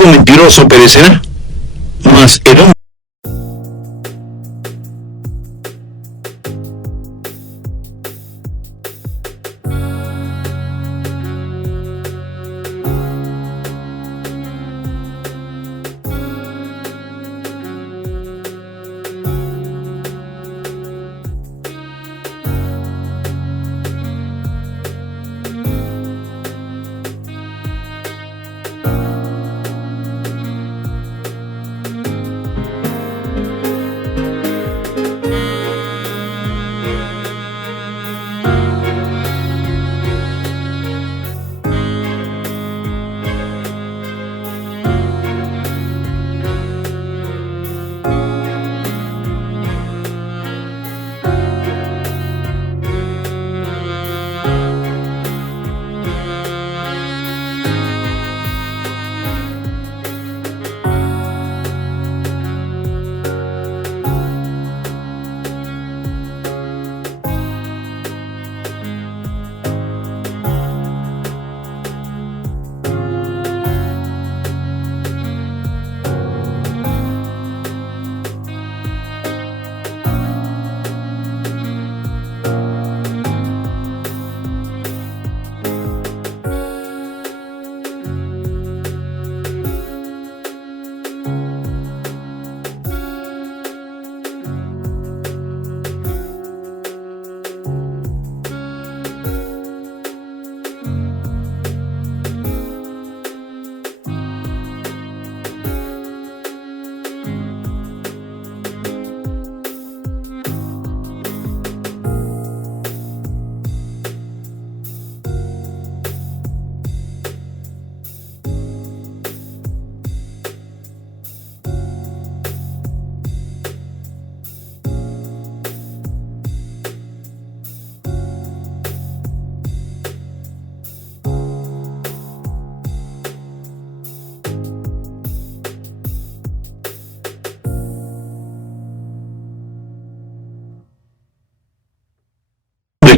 testigo mentiroso perecerá, mas el hombre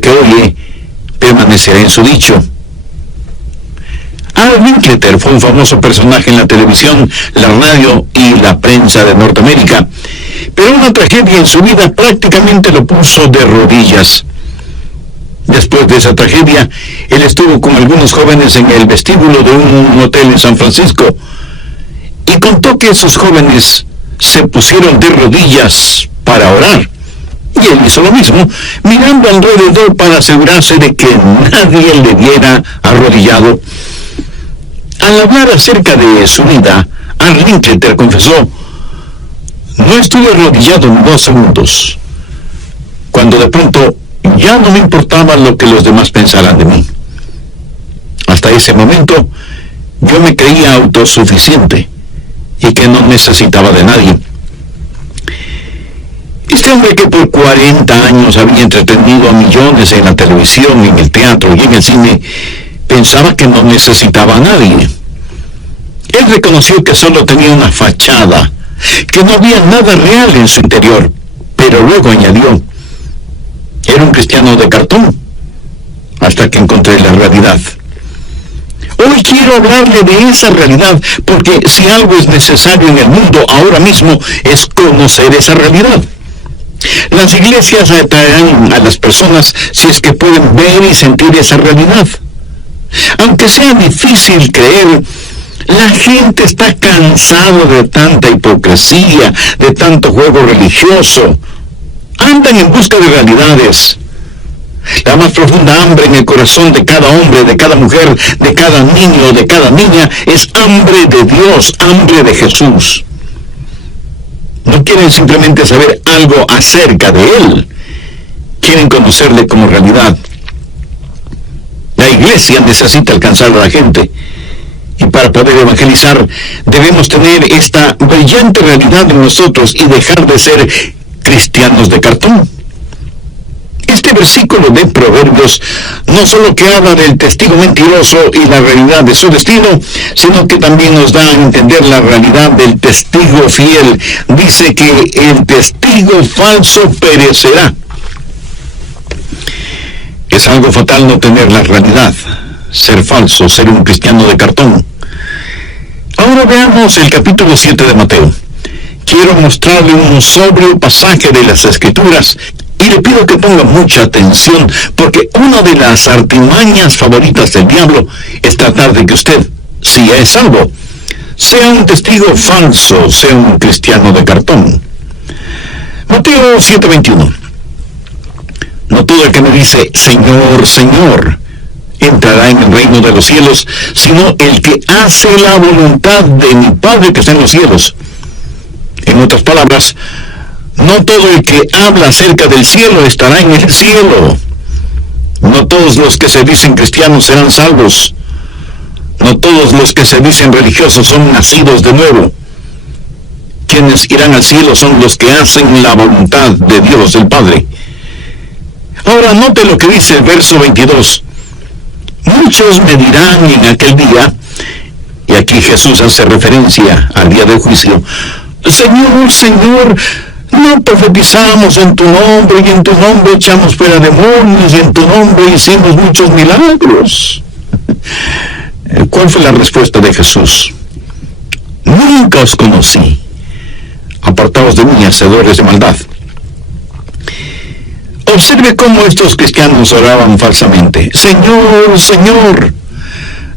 que oye permanecerá en su dicho. Al Linkletter fue un famoso personaje en la televisión, la radio y la prensa de Norteamérica, pero una tragedia en su vida prácticamente lo puso de rodillas. Después de esa tragedia, él estuvo con algunos jóvenes en el vestíbulo de un hotel en San Francisco y contó que esos jóvenes se pusieron de rodillas para orar. Y él hizo lo mismo, mirando alrededor para asegurarse de que nadie le viera arrodillado. Al hablar acerca de su vida, Al Linkletter confesó: no estuve arrodillado en 2 segundos, cuando de pronto ya no me importaba lo que los demás pensaran de mí. Hasta ese momento, yo me creía autosuficiente y que no necesitaba de nadie. Este hombre, que por 40 años había entretenido a millones en la televisión, en el teatro y en el cine, pensaba que no necesitaba a nadie. Él reconoció que solo tenía una fachada, que no había nada real en su interior, pero luego añadió: era un cristiano de cartón, hasta que encontré la realidad. Hoy quiero hablarle de esa realidad, porque si algo es necesario en el mundo ahora mismo es conocer esa realidad. Las iglesias atraerán a las personas si es que pueden ver y sentir esa realidad. Aunque sea difícil creer, la gente está cansada de tanta hipocresía, de tanto juego religioso. Andan en busca de realidades. La más profunda hambre en el corazón de cada hombre, de cada mujer, de cada niño, de cada niña, es hambre de Dios, hambre de Jesús. No quieren simplemente saber algo acerca de Él, quieren conocerle como realidad. La iglesia necesita alcanzar a la gente, y para poder evangelizar debemos tener esta brillante realidad en nosotros y dejar de ser cristianos de cartón. Este versículo de Proverbios no solo que habla del testigo mentiroso y la realidad de su destino, sino que también nos da a entender la realidad del testigo fiel. Dice que el testigo falso perecerá. Es algo fatal no tener la realidad, ser falso, ser un cristiano de cartón. Ahora veamos el capítulo 7 de Mateo. Quiero mostrarle un sobrio pasaje de las Escrituras y le pido que ponga mucha atención, porque una de las artimañas favoritas del diablo es tratar de que usted, si es salvo, sea un testigo falso, sea un cristiano de cartón. Mateo 7:21. No todo el que me dice, Señor, Señor, entrará en el reino de los cielos, sino el que hace la voluntad de mi Padre que está en los cielos. En otras palabras, no todo el que habla acerca del cielo estará en el cielo. No todos los que se dicen cristianos serán salvos. No todos los que se dicen religiosos son nacidos de nuevo. Quienes irán al cielo son los que hacen la voluntad de Dios el Padre. Ahora note lo que dice el verso 22. Muchos me dirán en aquel día, y aquí Jesús hace referencia al día del juicio, Señor, Señor, no profetizamos en tu nombre, y en tu nombre echamos fuera demonios, y en tu nombre hicimos muchos milagros. ¿Cuál fue la respuesta de Jesús? Nunca os conocí. Apartaos de mí, hacedores de maldad. Observe cómo estos cristianos oraban falsamente. Señor, Señor.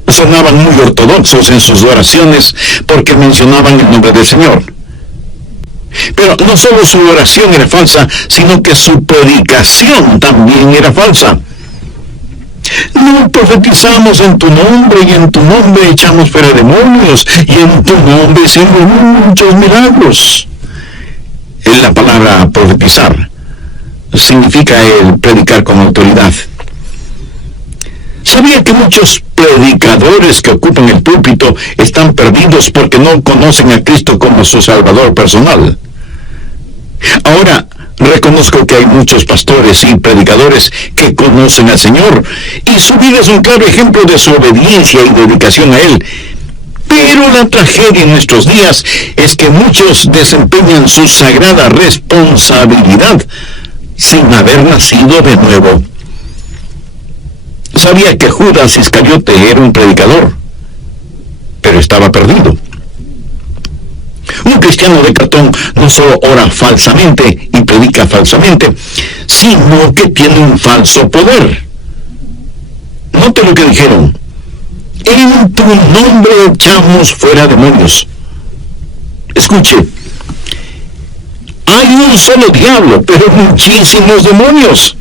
Sonaban muy ortodoxos en sus oraciones porque mencionaban el nombre del Señor. Pero no solo su oración era falsa, sino que su predicación también era falsa. No profetizamos en tu nombre, y en tu nombre echamos fuera demonios, y en tu nombre hicimos muchos milagros. La palabra profetizar significa el predicar con autoridad. ¿Sabía que muchos predicadores que ocupan el púlpito están perdidos porque no conocen a Cristo como su Salvador personal? Ahora, reconozco que hay muchos pastores y predicadores que conocen al Señor, y su vida es un claro ejemplo de su obediencia y dedicación a Él. Pero la tragedia en nuestros días es que muchos desempeñan su sagrada responsabilidad sin haber nacido de nuevo. Sabía que Judas Iscariote era un predicador, pero estaba perdido. Un cristiano de cartón no solo ora falsamente y predica falsamente, sino que tiene un falso poder. Note lo que dijeron. En tu nombre echamos fuera demonios. Escuche, hay un solo diablo, pero muchísimos demonios.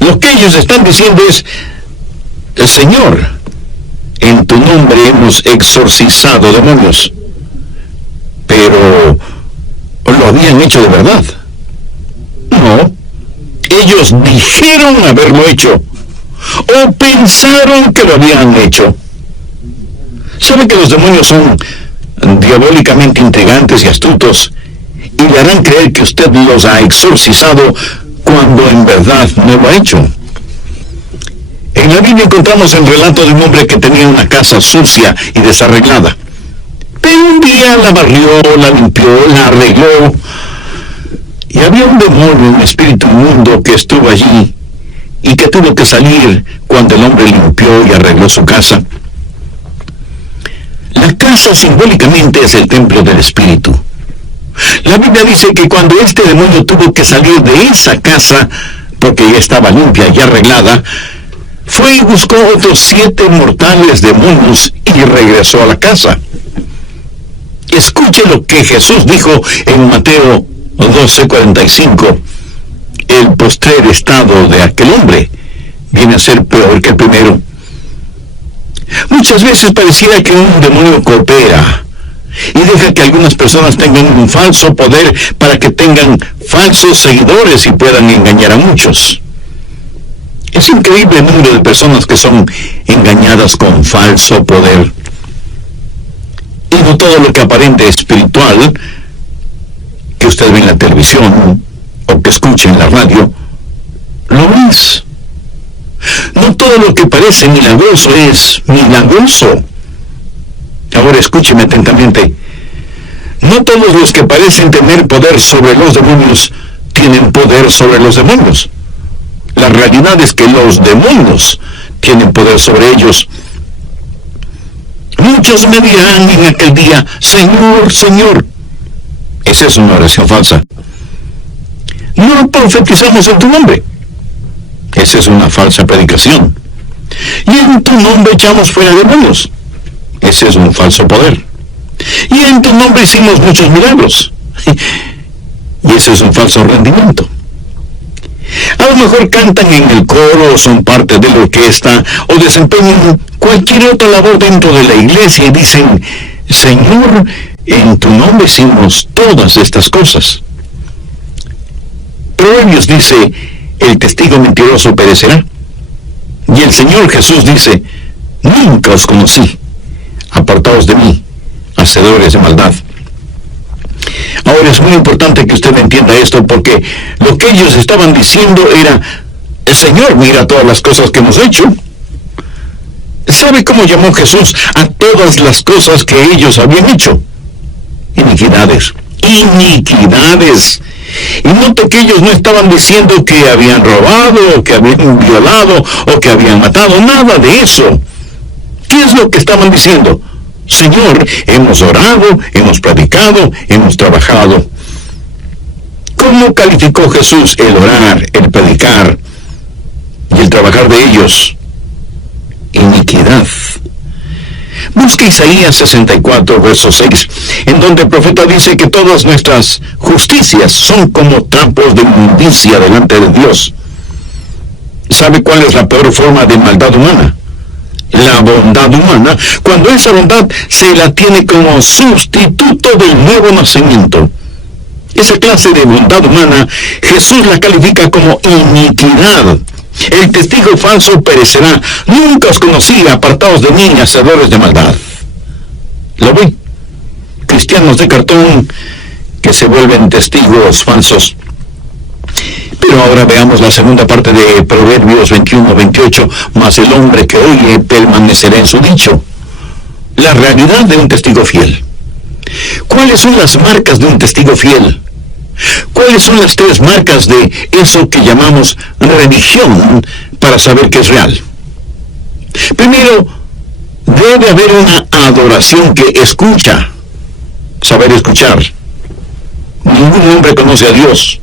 Lo que ellos están diciendo es, Señor, en tu nombre hemos exorcizado demonios. Pero, ¿lo habían hecho de verdad? No. Ellos dijeron haberlo hecho, o pensaron que lo habían hecho. ¿Sabe que los demonios son diabólicamente intrigantes y astutos, y le harán creer que usted los ha exorcizado cuando en verdad no lo ha hecho? En la Biblia encontramos el relato de un hombre que tenía una casa sucia y desarreglada. Pero un día la barrió, la limpió, la arregló, y había un demonio, un espíritu inmundo que estuvo allí y que tuvo que salir cuando el hombre limpió y arregló su casa. La casa simbólicamente es el templo del espíritu. La Biblia dice que cuando este demonio tuvo que salir de esa casa, porque ya estaba limpia y arreglada, fue y buscó otros 7 mortales demonios y regresó a la casa. Escuche lo que Jesús dijo en Mateo 12:45. El postrer estado de aquel hombre viene a ser peor que el primero. Muchas veces pareciera que un demonio coopera y deja que algunas personas tengan un falso poder para que tengan falsos seguidores y puedan engañar a muchos. Es increíble el número de personas que son engañadas con falso poder. Y no todo lo que aparente espiritual, que usted ve en la televisión o que escuche en la radio, lo es. No todo lo que parece milagroso es milagroso. Ahora escúcheme atentamente. No todos los que parecen tener poder sobre los demonios tienen poder sobre los demonios. La realidad es que los demonios tienen poder sobre ellos. Muchos me dirán en aquel día, Señor, Señor. Esa es una oración falsa. No profetizamos en tu nombre. Esa es una falsa predicación. Y en tu nombre echamos fuera demonios. Ese es un falso poder. Y en tu nombre hicimos muchos milagros. Y ese es un falso rendimiento. A lo mejor cantan en el coro, o son parte de la orquesta, o desempeñan cualquier otra labor dentro de la iglesia y dicen, Señor, en tu nombre hicimos todas estas cosas. Proverbios dice, el testigo mentiroso perecerá. Y el Señor Jesús dice, nunca os conocí, apartaos de mí, hacedores de maldad. Ahora es muy importante que usted entienda esto, porque lo que ellos estaban diciendo era, Señor, mira todas las cosas que hemos hecho. ¿Sabe cómo llamó Jesús a todas las cosas que ellos habían hecho? Iniquidades. Iniquidades. Y note que ellos no estaban diciendo que habían robado, o que habían violado, o que habían matado, nada de eso. ¿Qué es lo que estaban diciendo? Señor, hemos orado, hemos predicado, hemos trabajado. ¿Cómo calificó Jesús el orar, el predicar y el trabajar de ellos? Iniquidad. Busque Isaías 64, verso 6, en donde el profeta dice que todas nuestras justicias son como trapos de inmundicia delante de Dios. ¿Sabe cuál es la peor forma de maldad humana? La bondad humana, cuando esa bondad se la tiene como sustituto del nuevo nacimiento. Esa clase de bondad humana, Jesús la califica como iniquidad. El testigo falso perecerá. Nunca os conocí, apartaos de mí, hacedores de maldad. ¿Lo ve? Cristianos de cartón que se vuelven testigos falsos. Pero ahora veamos la segunda parte de Proverbios 21-28. Mas el hombre que oye permanecerá en su dicho. La realidad de un testigo fiel. ¿Cuáles son las marcas de un testigo fiel? ¿Cuáles son las 3 marcas de eso que llamamos religión para saber que es real? Primero, debe haber una adoración que escucha. Saber escuchar. Ningún hombre conoce a Dios.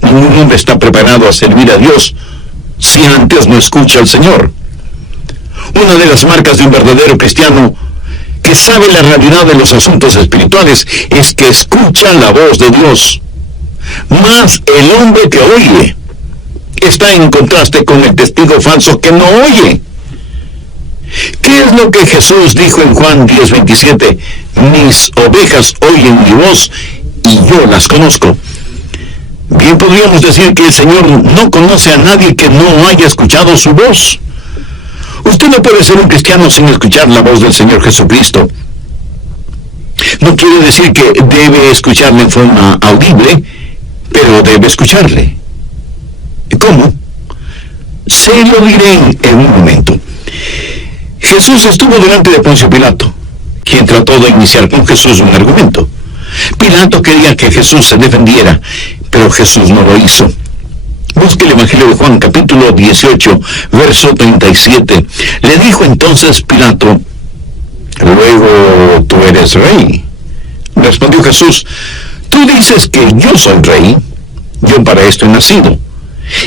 Ningún hombre está preparado a servir a Dios si antes no escucha al Señor. Una de las marcas de un verdadero cristiano que sabe la realidad de los asuntos espirituales es que escucha la voz de Dios. Mas el hombre que oye está en contraste con el testigo falso que no oye. ¿Qué es lo que Jesús dijo en Juan 10:27? Mis ovejas oyen mi voz y yo las conozco. Bien podríamos decir que el Señor no conoce a nadie que no haya escuchado su voz. Usted no puede ser un cristiano sin escuchar la voz del Señor Jesucristo. No quiere decir que debe escucharle en forma audible, pero debe escucharle. ¿Cómo? Se lo diré en un momento. Jesús estuvo delante de Poncio Pilato, quien trató de iniciar con Jesús un argumento. Pilato quería que Jesús se defendiera, pero Jesús no lo hizo. Busque el Evangelio de Juan, capítulo 18, verso 37. Le dijo entonces Pilato, luego tú eres rey. Respondió Jesús, tú dices que yo soy rey. Yo para esto he nacido,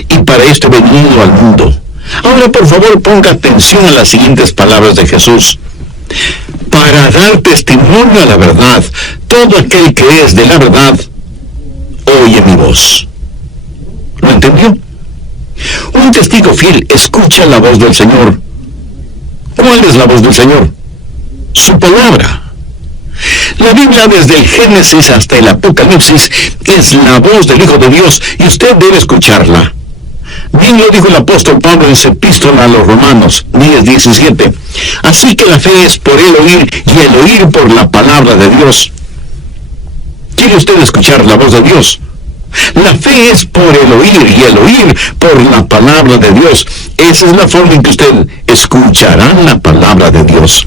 y para esto he venido al mundo. Ahora, por favor, ponga atención a las siguientes palabras de Jesús. Para dar testimonio a la verdad, todo aquel que es de la verdad, oye mi voz. ¿Lo entendió? Un testigo fiel escucha la voz del Señor. ¿Cuál es la voz del Señor? Su palabra. La Biblia, desde el Génesis hasta el Apocalipsis, es la voz del Hijo de Dios y usted debe escucharla. Bien lo dijo el apóstol Pablo en su epístola a los Romanos 10:17. Así que la fe es por el oír y el oír por la palabra de Dios. ¿Quiere usted escuchar la voz de Dios? La fe es por el oír y el oír por la palabra de Dios. Esa es la forma en que usted escuchará la palabra de Dios.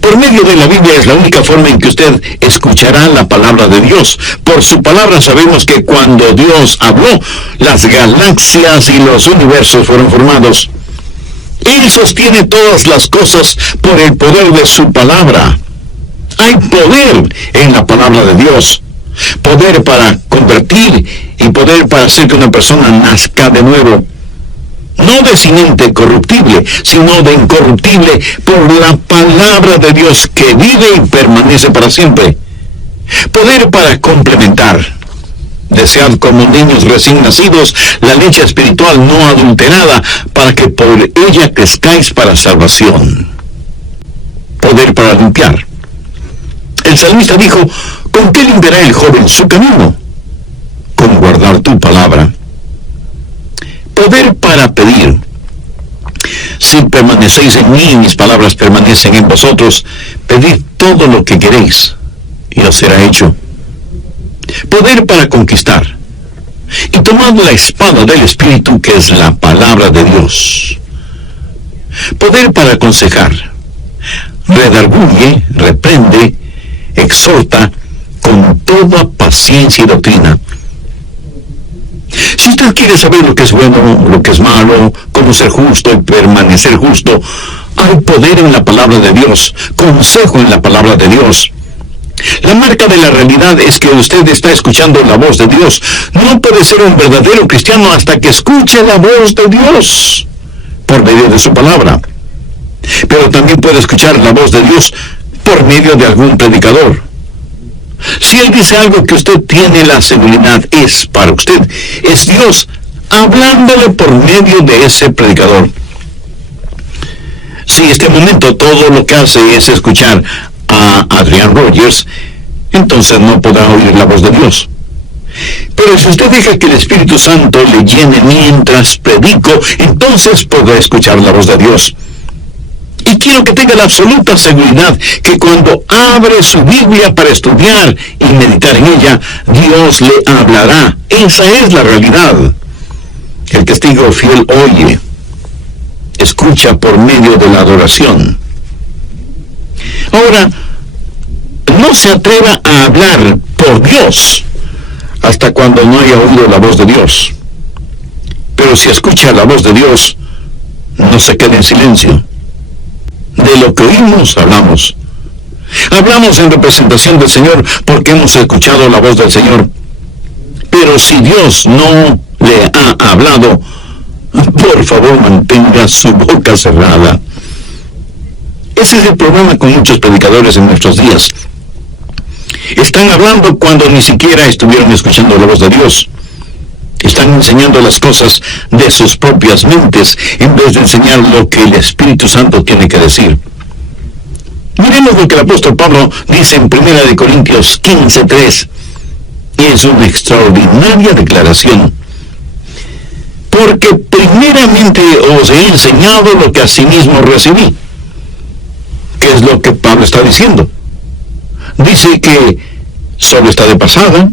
Por medio de la Biblia es la única forma en que usted escuchará la palabra de Dios. Por su palabra sabemos que cuando Dios habló, las galaxias y los universos fueron formados. Él sostiene todas las cosas por el poder de su palabra. Hay poder en la palabra de Dios. Poder para convertir y poder para hacer que una persona nazca de nuevo. No de simiente corruptible, sino de incorruptible por la palabra de Dios que vive y permanece para siempre. Poder para complementar. Desead como niños recién nacidos la leche espiritual no adulterada, para que por ella crezcáis para salvación. Poder para limpiar. El salmista dijo, ¿con qué limpiará el joven su camino? Con guardar tu palabra. Poder para pedir. Si permanecéis en mí y mis palabras permanecen en vosotros, pedid todo lo que queréis, y os será hecho. Poder para conquistar. Y tomad la espada del Espíritu, que es la palabra de Dios. Poder para aconsejar. Redarguye, reprende, exhorta con toda paciencia y doctrina. Si usted quiere saber lo que es bueno, lo que es malo, cómo ser justo y permanecer justo, hay poder en la palabra de Dios, consejo en la palabra de Dios. La marca de la realidad es que usted está escuchando la voz de Dios. No puede ser un verdadero cristiano hasta que escuche la voz de Dios por medio de su palabra. Pero también puede escuchar la voz de Dios por medio de algún predicador. Si él dice algo que usted tiene la seguridad es para usted, es Dios hablándole por medio de ese predicador. Si este momento todo lo que hace es escuchar a Adrian Rogers, entonces no podrá oír la voz de Dios. Pero si usted deja que el Espíritu Santo le llene mientras predico, entonces podrá escuchar la voz de Dios. Y quiero que tenga la absoluta seguridad que cuando abre su Biblia para estudiar y meditar en ella, Dios le hablará. Esa es la realidad. El testigo fiel oye, escucha por medio de la adoración. Ahora, no se atreva a hablar por Dios hasta cuando no haya oído la voz de Dios. Pero si escucha la voz de Dios, no se quede en silencio. De lo que oímos, hablamos. Hablamos en representación del Señor porque hemos escuchado la voz del Señor. Pero si Dios no le ha hablado, por favor mantenga su boca cerrada. Ese es el problema con muchos predicadores en nuestros días. Están hablando cuando ni siquiera estuvieron escuchando la voz de Dios. Están enseñando las cosas de sus propias mentes en vez de enseñar lo que el Espíritu Santo tiene que decir. Miremos lo que el apóstol Pablo dice en 1 Corintios 15:3. Y es una extraordinaria declaración. Porque primeramente os he enseñado lo que asimismo recibí. ¿Qué es lo que Pablo está diciendo? Dice que solo está de pasada,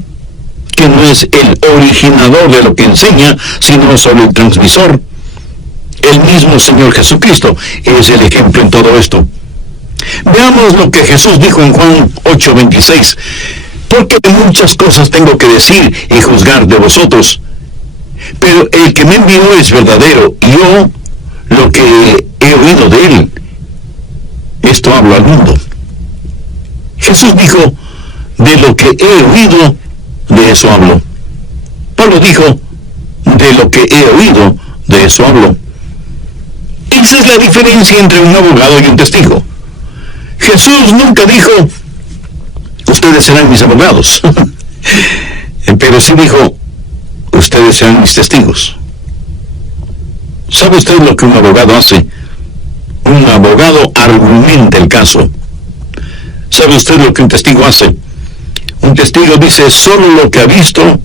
que no es el originador de lo que enseña, sino solo el transmisor. El mismo Señor Jesucristo es el ejemplo en todo esto. Veamos lo que Jesús dijo en Juan 8:26. Porque de muchas cosas tengo que decir y juzgar de vosotros, pero el que me envió es verdadero, y yo lo que he oído de él, esto hablo al mundo. Jesús dijo, de lo que he oído, de eso hablo. Pablo dijo, de lo que he oído, de eso hablo. Esa es la diferencia entre un abogado y un testigo. Jesús nunca dijo, ustedes serán mis abogados. Pero sí dijo, ustedes serán mis testigos. ¿Sabe usted lo que un abogado hace? Un abogado argumenta el caso. ¿Sabe usted lo que un testigo hace? Un testigo dice solo lo que ha visto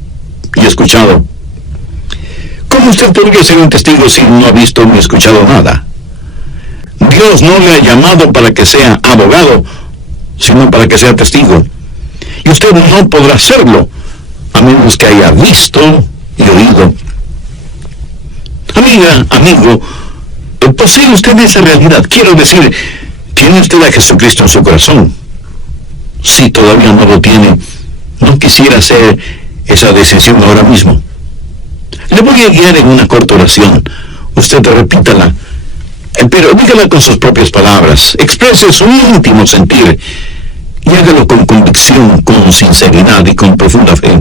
y escuchado. ¿Cómo usted podría ser un testigo si no ha visto ni escuchado nada? Dios no le ha llamado para que sea abogado, sino para que sea testigo. Y usted no podrá hacerlo a menos que haya visto y oído. Amiga, amigo, posee usted esa realidad. Quiero decir, ¿tiene usted a Jesucristo en su corazón? Si todavía no lo tiene, no quisiera hacer esa decisión ahora mismo. Le voy a guiar en una corta oración. Usted repítala. Pero dígala con sus propias palabras, exprese su íntimo sentir y hágalo con convicción, con sinceridad y con profunda fe.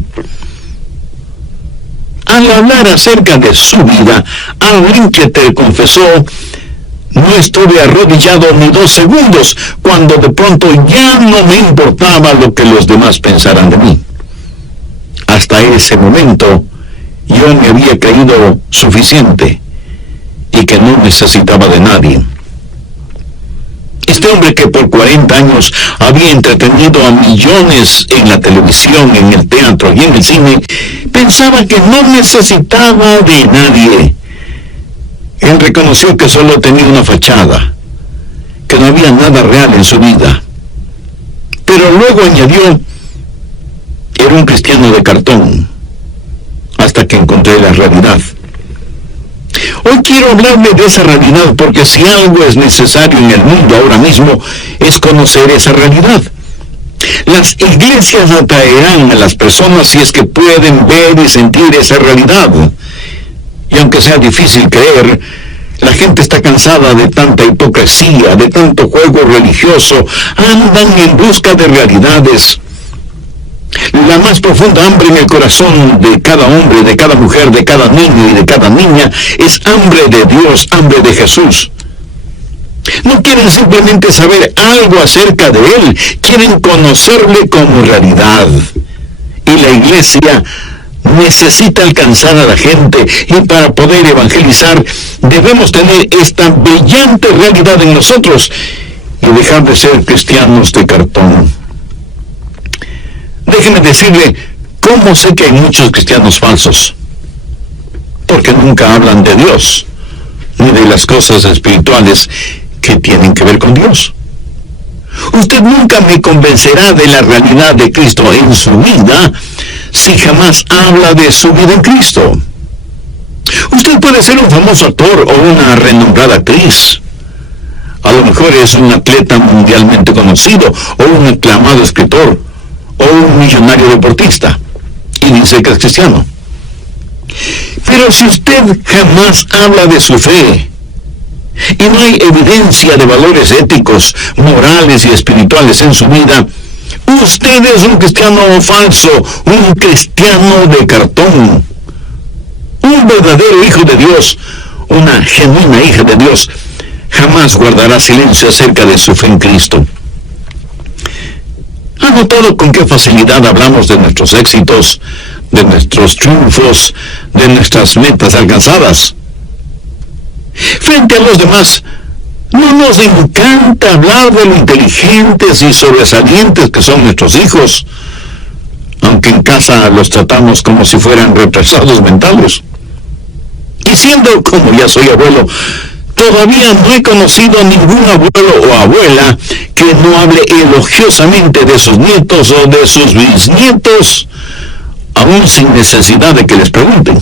Al hablar acerca de su vida, Al Linkletter confesó: no estuve arrodillado ni 2 segundos cuando de pronto ya no me importaba lo que los demás pensaran de mí. Hasta ese momento yo me había creído suficiente y que no necesitaba de nadie. Este hombre que por 40 años había entretenido a millones en la televisión, en el teatro y en el cine, pensaba que no necesitaba de nadie. Él reconoció que solo tenía una fachada, que no había nada real en su vida. Pero luego añadió: era un cristiano de cartón, hasta que encontré la realidad. Hoy quiero hablarle de esa realidad, porque si algo es necesario en el mundo ahora mismo, es conocer esa realidad. Las iglesias atraerán a las personas si es que pueden ver y sentir esa realidad. Y aunque sea difícil creer, la gente está cansada de tanta hipocresía, de tanto juego religioso. Andan en busca de realidades. La más profunda hambre en el corazón de cada hombre, de cada mujer, de cada niño y de cada niña es hambre de Dios, hambre de Jesús. No quieren simplemente saber algo acerca de Él, quieren conocerle como realidad. Y la iglesia necesita alcanzar a la gente, y para poder evangelizar debemos tener esta brillante realidad en nosotros y dejar de ser cristianos de cartón. Déjeme decirle cómo sé que hay muchos cristianos falsos. Porque nunca hablan de Dios, ni de las cosas espirituales que tienen que ver con Dios. Usted nunca me convencerá de la realidad de Cristo en su vida si jamás habla de su vida en Cristo. Usted puede ser un famoso actor o una renombrada actriz. A lo mejor es un atleta mundialmente conocido o un aclamado escritor o un millonario deportista y dice que es cristiano. Pero si usted jamás habla de su fe y no hay evidencia de valores éticos, morales y espirituales en su vida, usted es un cristiano falso, un cristiano de cartón. Un verdadero hijo de Dios, una genuina hija de Dios, jamás guardará silencio acerca de su fe en Cristo. ¿Ha notado con qué facilidad hablamos de nuestros éxitos, de nuestros triunfos, de nuestras metas alcanzadas? Frente a los demás, no nos encanta hablar de lo inteligentes y sobresalientes que son nuestros hijos, aunque en casa los tratamos como si fueran retrasados mentales. Y siendo como ya soy abuelo, todavía no he conocido a ningún abuelo o abuela que no hable elogiosamente de sus nietos o de sus bisnietos, aún sin necesidad de que les pregunten.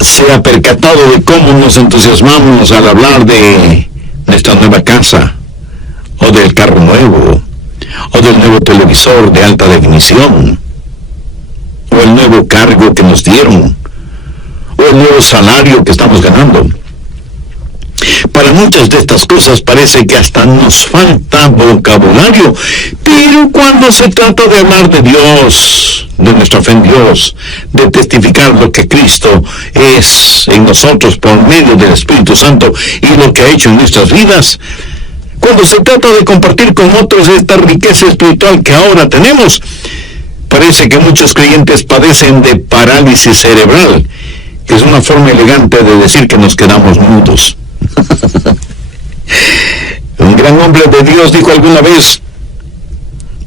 ¿Se ha percatado de cómo nos entusiasmamos al hablar de nuestra nueva casa, o del carro nuevo, o del nuevo televisor de alta definición, o el nuevo cargo que nos dieron, o el nuevo salario que estamos ganando? Para muchas de estas cosas parece que hasta nos falta vocabulario, pero cuando se trata de hablar de Dios, de nuestra fe en Dios, de testificar lo que Cristo es en nosotros por medio del Espíritu Santo y lo que ha hecho en nuestras vidas, cuando se trata de compartir con otros esta riqueza espiritual que ahora tenemos, parece que muchos creyentes padecen de parálisis cerebral, que es una forma elegante de decir que nos quedamos mudos. Un gran hombre de Dios dijo alguna vez: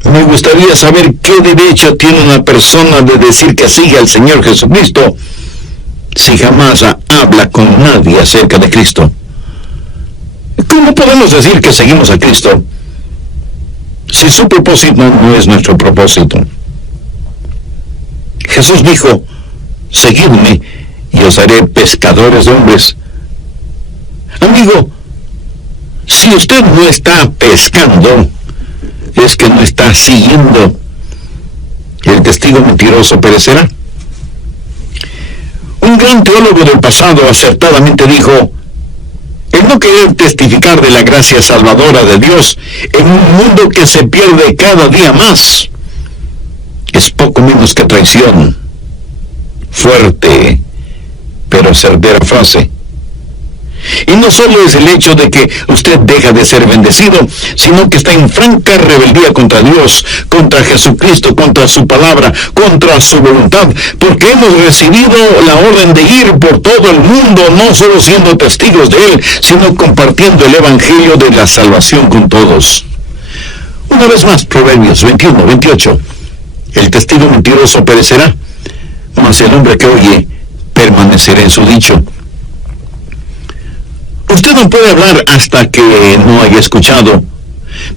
me gustaría saber qué derecho tiene una persona de decir que sigue al Señor Jesucristo si jamás habla con nadie acerca de Cristo. ¿Cómo podemos decir que seguimos a Cristo si su propósito no es nuestro propósito? Jesús dijo: seguidme y os haré pescadores de hombres. Amigo, si usted no está pescando, es que no está siguiendo. El testigo mentiroso perecerá. Un gran teólogo del pasado acertadamente dijo: el no querer testificar de la gracia salvadora de Dios en un mundo que se pierde cada día más es poco menos que traición. Fuerte, pero certera frase. Y no solo es el hecho de que usted deja de ser bendecido, sino que está en franca rebeldía contra Dios, contra Jesucristo, contra su palabra, contra su voluntad, porque hemos recibido la orden de ir por todo el mundo, no solo siendo testigos de Él, sino compartiendo el Evangelio de la salvación con todos. Una vez más, Proverbios 21, 28. El testigo mentiroso perecerá, mas el hombre que oye permanecerá en su dicho. Usted no puede hablar hasta que no haya escuchado,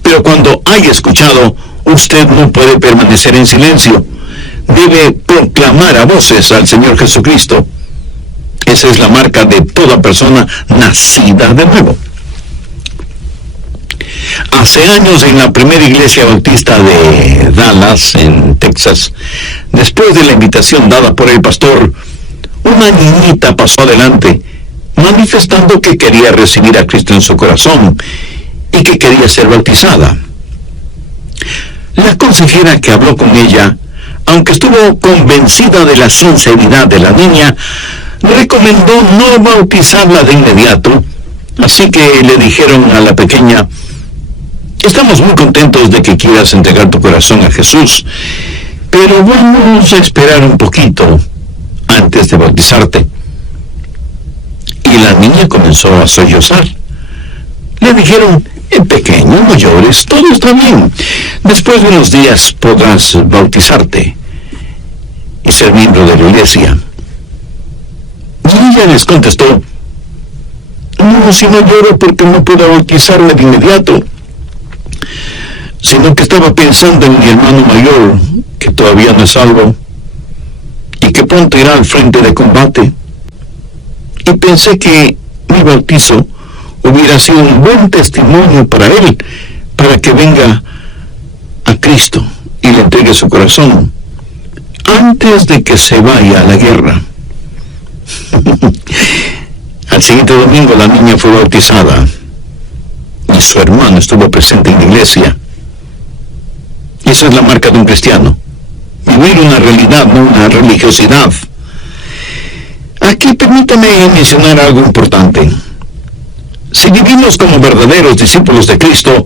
pero cuando haya escuchado, usted no puede permanecer en silencio. Debe proclamar a voces al Señor Jesucristo. Esa es la marca de toda persona nacida de nuevo. Hace años, en la primera iglesia bautista de Dallas, en Texas, después de la invitación dada por el pastor, una niñita pasó adelante, manifestando que quería recibir a Cristo en su corazón y que quería ser bautizada. La consejera que habló con ella, aunque estuvo convencida de la sinceridad de la niña, recomendó no bautizarla de inmediato, así que le dijeron a la pequeña: estamos muy contentos de que quieras entregar tu corazón a Jesús, pero vamos a esperar un poquito antes de bautizarte. Y la niña comenzó a sollozar. Le dijeron: pequeño, no llores, todo está bien. Después de unos días podrás bautizarte y ser miembro de la iglesia. Y ella les contestó: no, si no lloro porque no puedo bautizarme de inmediato, sino que estaba pensando en mi hermano mayor, que todavía no es salvo, y que pronto irá al frente de combate. Y pensé que mi bautizo hubiera sido un buen testimonio para él, para que venga a Cristo y le entregue su corazón antes de que se vaya a la guerra. Al siguiente domingo la niña fue bautizada y su hermano estuvo presente en la iglesia. Esa es la marca de un cristiano: vivir una realidad, no una religiosidad. Aquí permítame mencionar algo importante. Si vivimos como verdaderos discípulos de Cristo,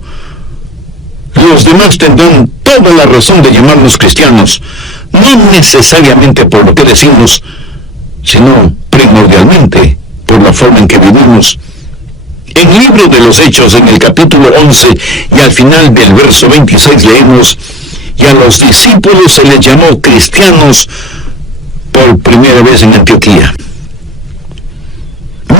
los demás tendrán toda la razón de llamarnos cristianos, no necesariamente por lo que decimos, sino primordialmente por la forma en que vivimos. En el libro de los Hechos, en el capítulo 11 y al final del verso 26 leemos: y a los discípulos se les llamó cristianos por primera vez en Antioquía.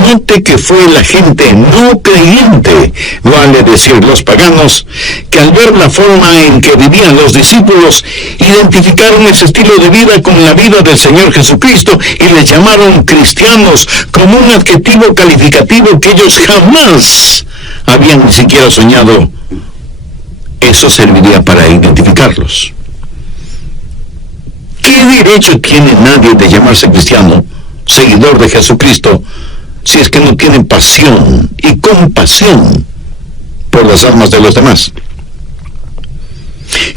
Note que fue la gente no creyente, vale decir los paganos, que al ver la forma en que vivían los discípulos, identificaron ese estilo de vida con la vida del Señor Jesucristo y les llamaron cristianos como un adjetivo calificativo que ellos jamás habían ni siquiera soñado. Eso serviría para identificarlos. ¿Qué derecho tiene nadie de llamarse cristiano, seguidor de Jesucristo, si es que no tienen pasión y compasión por las almas de los demás?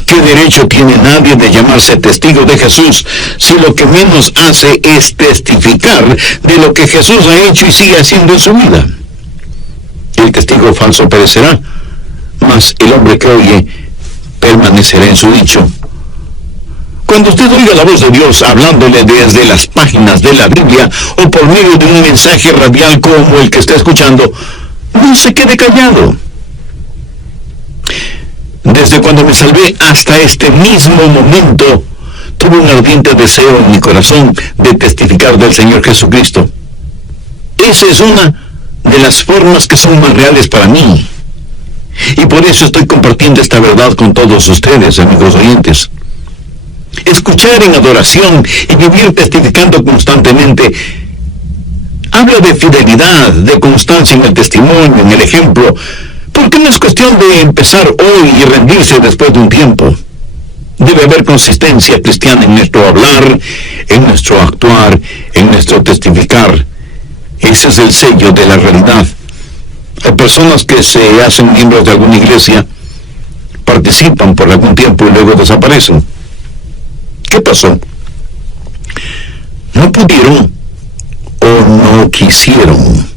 ¿Qué derecho tiene nadie de llamarse testigo de Jesús si lo que menos hace es testificar de lo que Jesús ha hecho y sigue haciendo en su vida? El testigo falso perecerá, mas el hombre que oye permanecerá en su dicho. Cuando usted oiga la voz de Dios hablándole desde las páginas de la Biblia o por medio de un mensaje radial como el que está escuchando, no se quede callado. Desde cuando me salvé hasta este mismo momento, tuve un ardiente deseo en mi corazón de testificar del Señor Jesucristo. Esa es una de las formas que son más reales para mí. Y por eso estoy compartiendo esta verdad con todos ustedes, amigos oyentes. Escuchar en adoración y vivir testificando constantemente habla de fidelidad, de constancia en el testimonio, en el ejemplo, porque no es cuestión de empezar hoy y rendirse después de un tiempo. Debe haber consistencia cristiana en nuestro hablar, en nuestro actuar, en nuestro testificar. Ese es el sello de la realidad. Hay personas que se hacen miembros de alguna iglesia, participan por algún tiempo y luego desaparecen. ¿Qué pasó? No pudieron o no quisieron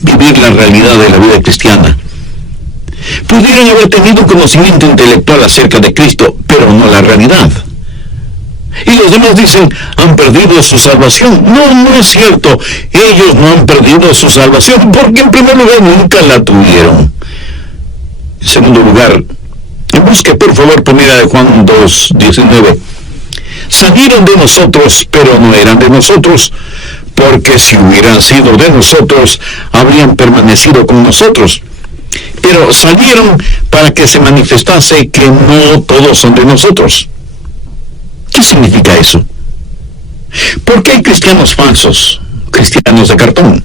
vivir la realidad de la vida cristiana. Pudieron haber tenido conocimiento intelectual acerca de Cristo, pero no la realidad. Y los demás dicen, han perdido su salvación. No, no es cierto. Ellos no han perdido su salvación, porque en primer lugar nunca la tuvieron. En segundo lugar, busque por favor 1 Juan 2:19. Salieron de nosotros, pero no eran de nosotros, porque si hubieran sido de nosotros, habrían permanecido con nosotros. Pero salieron para que se manifestase que no todos son de nosotros. ¿Qué significa eso? Porque hay cristianos falsos, cristianos de cartón.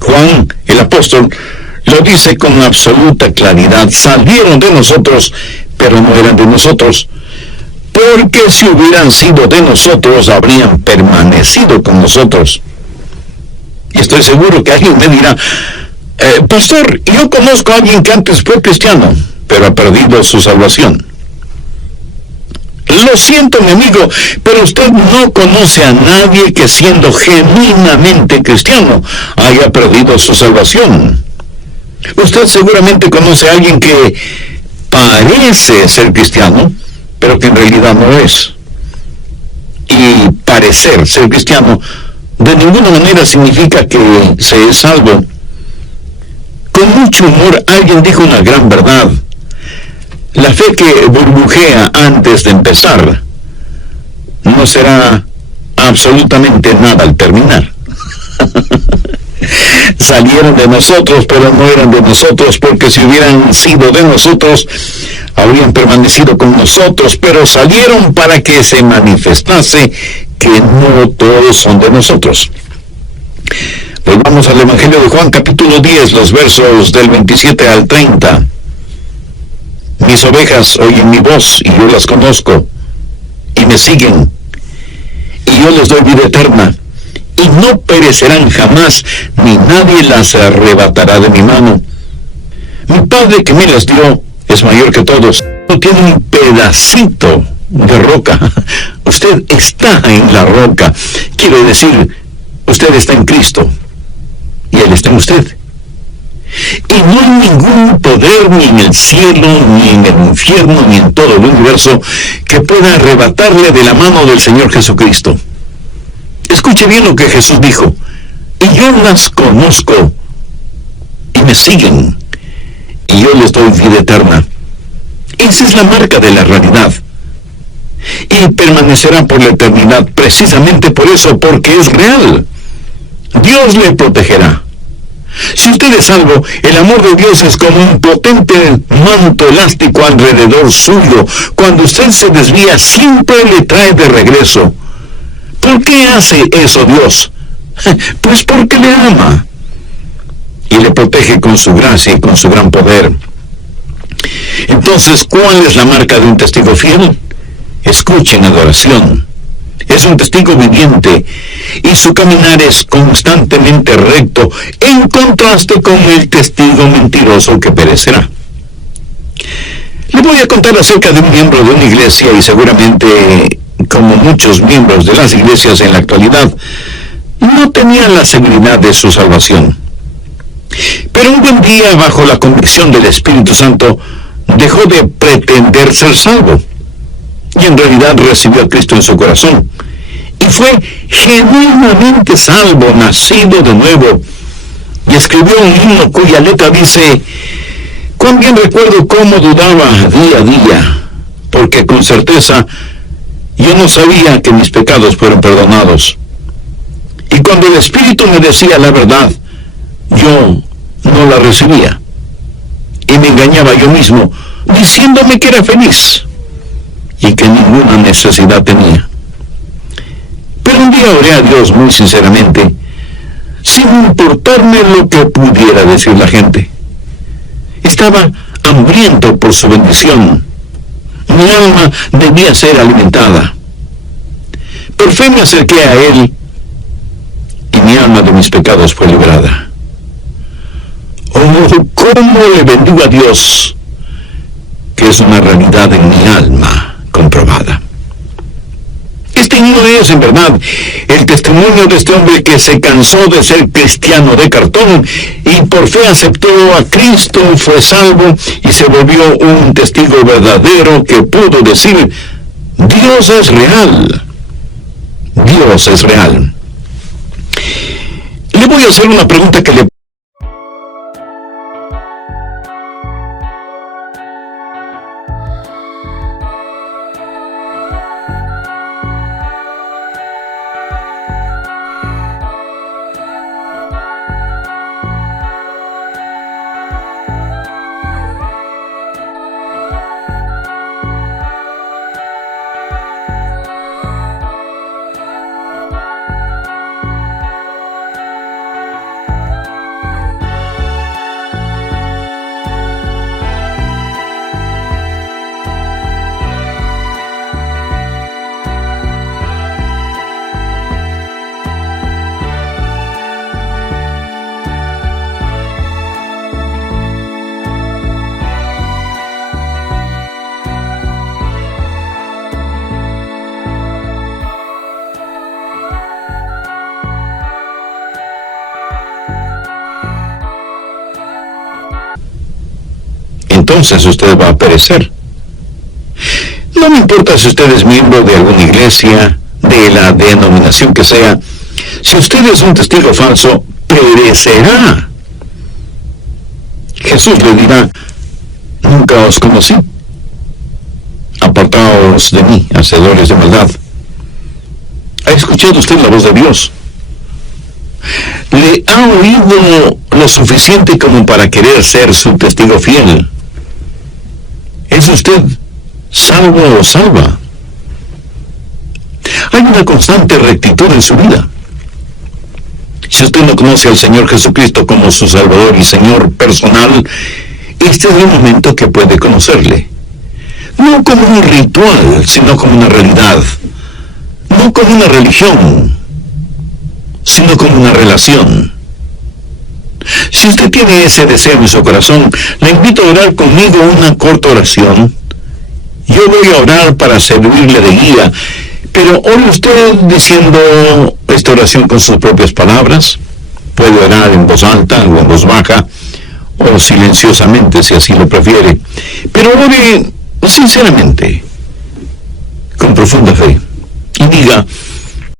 Juan, el apóstol, lo dice con absoluta claridad. Salieron de nosotros, pero no eran de nosotros. Porque si hubieran sido de nosotros, habrían permanecido con nosotros. Y estoy seguro que alguien me dirá, pastor, yo conozco a alguien que antes fue cristiano, pero ha perdido su salvación. Lo siento, mi amigo, pero usted no conoce a nadie que siendo genuinamente cristiano haya perdido su salvación. Usted seguramente conoce a alguien que parece ser cristiano, pero que en realidad no es. Y parecer ser cristiano de ninguna manera significa que se es salvo. Con mucho humor alguien dijo una gran verdad. La fe que burbujea antes de empezar no será absolutamente nada al terminar. Salieron de nosotros, pero no eran de nosotros, porque si hubieran sido de nosotros, habrían permanecido con nosotros, pero salieron para que se manifestase que no todos son de nosotros. Volvamos al Evangelio de Juan, capítulo 10, los versos del 27 al 30. Mis ovejas oyen mi voz, y yo las conozco, y me siguen, y yo les doy vida eterna, y no perecerán jamás, ni nadie las arrebatará de mi mano. Mi Padre que me las dio es mayor que todos. No tiene un pedacito de roca. Usted está en la roca. Quiere decir, usted está en Cristo, y Él está en usted. Y no hay ningún poder, ni en el cielo, ni en el infierno, ni en todo el universo, que pueda arrebatarle de la mano del Señor Jesucristo. Escuche bien lo que Jesús dijo. Y yo las conozco, y me siguen, y yo les doy vida eterna. Esa es la marca de la realidad. Y permanecerá por la eternidad, precisamente por eso, porque es real. Dios le protegerá. Si usted es salvo, el amor de Dios es como un potente manto elástico alrededor suyo. Cuando usted se desvía, siempre le trae de regreso. ¿Por qué hace eso Dios? Pues porque le ama. Y le protege con su gracia y con su gran poder. Entonces, ¿cuál es la marca de un testigo fiel? Escuchen adoración. Es un testigo viviente y su caminar es constantemente recto, en contraste con el testigo mentiroso que perecerá. Le voy a contar acerca de un miembro de una iglesia y seguramente, como muchos miembros de las iglesias en la actualidad, no tenían la seguridad de su salvación. Pero un buen día, bajo la convicción del Espíritu Santo, dejó de pretender ser salvo. Y en realidad recibió a Cristo en su corazón. Y fue genuinamente salvo, nacido de nuevo. Y escribió un himno cuya letra dice: cuán bien recuerdo cómo dudaba día a día, porque con certeza yo no sabía que mis pecados fueron perdonados. Y cuando el Espíritu me decía la verdad, yo no la recibía. Y me engañaba yo mismo, diciéndome que era feliz y que ninguna necesidad tenía. Pero un día oré a Dios muy sinceramente, sin importarme lo que pudiera decir la gente. Estaba hambriento por su bendición. Mi alma debía ser alimentada. Por fe me acerqué a Él y mi alma de mis pecados fue librada. Oh, cómo le bendigo a Dios, que es una realidad en mi alma comprobada. Este no es, en verdad, el testimonio de este hombre que se cansó de ser cristiano de cartón y por fe aceptó a Cristo, fue salvo y se volvió un testigo verdadero que pudo decir: Dios es real. Dios es real. Le voy a hacer una pregunta que le... Entonces usted va a perecer. No me importa si usted es miembro de alguna iglesia, de la denominación que sea. Si usted es un testigo falso, perecerá. Jesús le dirá: nunca os conocí. Apartaos de mí, hacedores de maldad. ¿Ha escuchado usted la voz de Dios? ¿Le ha oído lo suficiente como para querer ser su testigo fiel? ¿Es usted salvo o salva? Hay una constante rectitud en su vida. Si usted no conoce al Señor Jesucristo como su Salvador y Señor personal, este es el momento que puede conocerle. No como un ritual, sino como una realidad. No como una religión, sino como una relación. Si usted tiene ese deseo en su corazón, le invito a orar conmigo una corta oración. Yo voy a orar para servirle de guía, pero ore usted diciendo esta oración con sus propias palabras. Puede orar en voz alta o en voz baja, o silenciosamente si así lo prefiere. Pero ore sinceramente, con profunda fe, y diga: